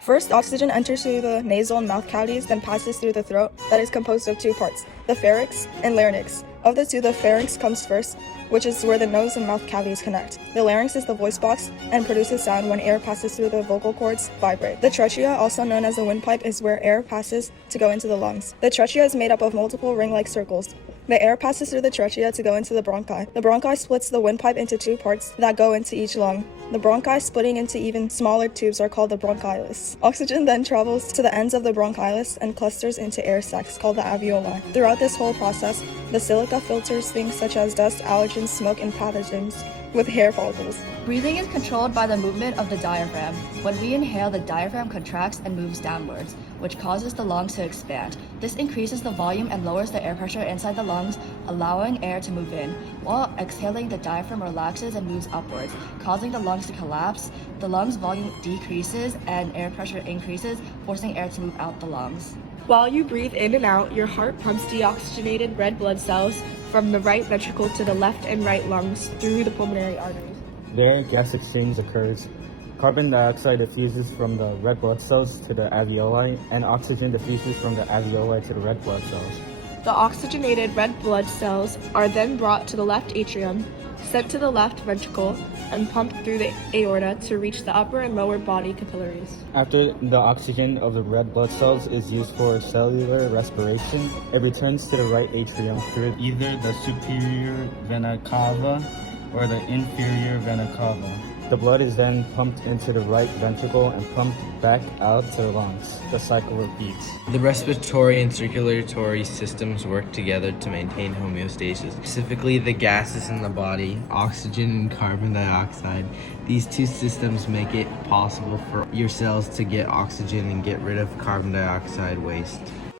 First, oxygen enters through the nasal and mouth cavities, then passes through the throat, that is composed of two parts, the pharynx and larynx. Of the two, the pharynx comes first, which is where the nose and mouth cavities connect. The larynx is the voice box and produces sound when air passes through the vocal cords, vibrate. The trachea, also known as the windpipe, is where air passes to go into the lungs. The trachea is made up of multiple ring-like circles. The air passes through the trachea to go into the bronchi. The bronchi splits the windpipe into two parts that go into each lung. The bronchi splitting into even smaller tubes are called the bronchioles. Oxygen then travels to the ends of the bronchioles and clusters into air sacs called the alveoli. Throughout this whole process, the silica filters things such as dust, allergens, smoke, and pathogens with hair follicles. Breathing is controlled by the movement of the diaphragm. When we inhale, the diaphragm contracts and moves downwards, which causes the lungs to expand. This increases the volume and lowers the air pressure inside the lungs, allowing air to move in. While exhaling, the diaphragm relaxes and moves upwards, causing the lungs to collapse. The lungs volume decreases and air pressure increases, forcing air to move out the lungs. While you breathe in and out, your heart pumps deoxygenated red blood cells from the right ventricle to the left and right lungs through the pulmonary arteries. There, gas exchange occurs. Carbon dioxide diffuses from the red blood cells to the alveoli, and oxygen diffuses from the alveoli to the red blood cells. The oxygenated red blood cells are then brought to the left atrium, sent to the left ventricle, and pumped through the aorta to reach the upper and lower body capillaries. After the oxygen of the red blood cells is used for cellular respiration, it returns to the right atrium through either the superior vena cava or the inferior vena cava. The blood is then pumped into the right ventricle and pumped back out to the lungs. The cycle repeats. The respiratory and circulatory systems work together to maintain homeostasis, specifically the gases in the body, oxygen and carbon dioxide. These two systems make it possible for your cells to get oxygen and get rid of carbon dioxide waste.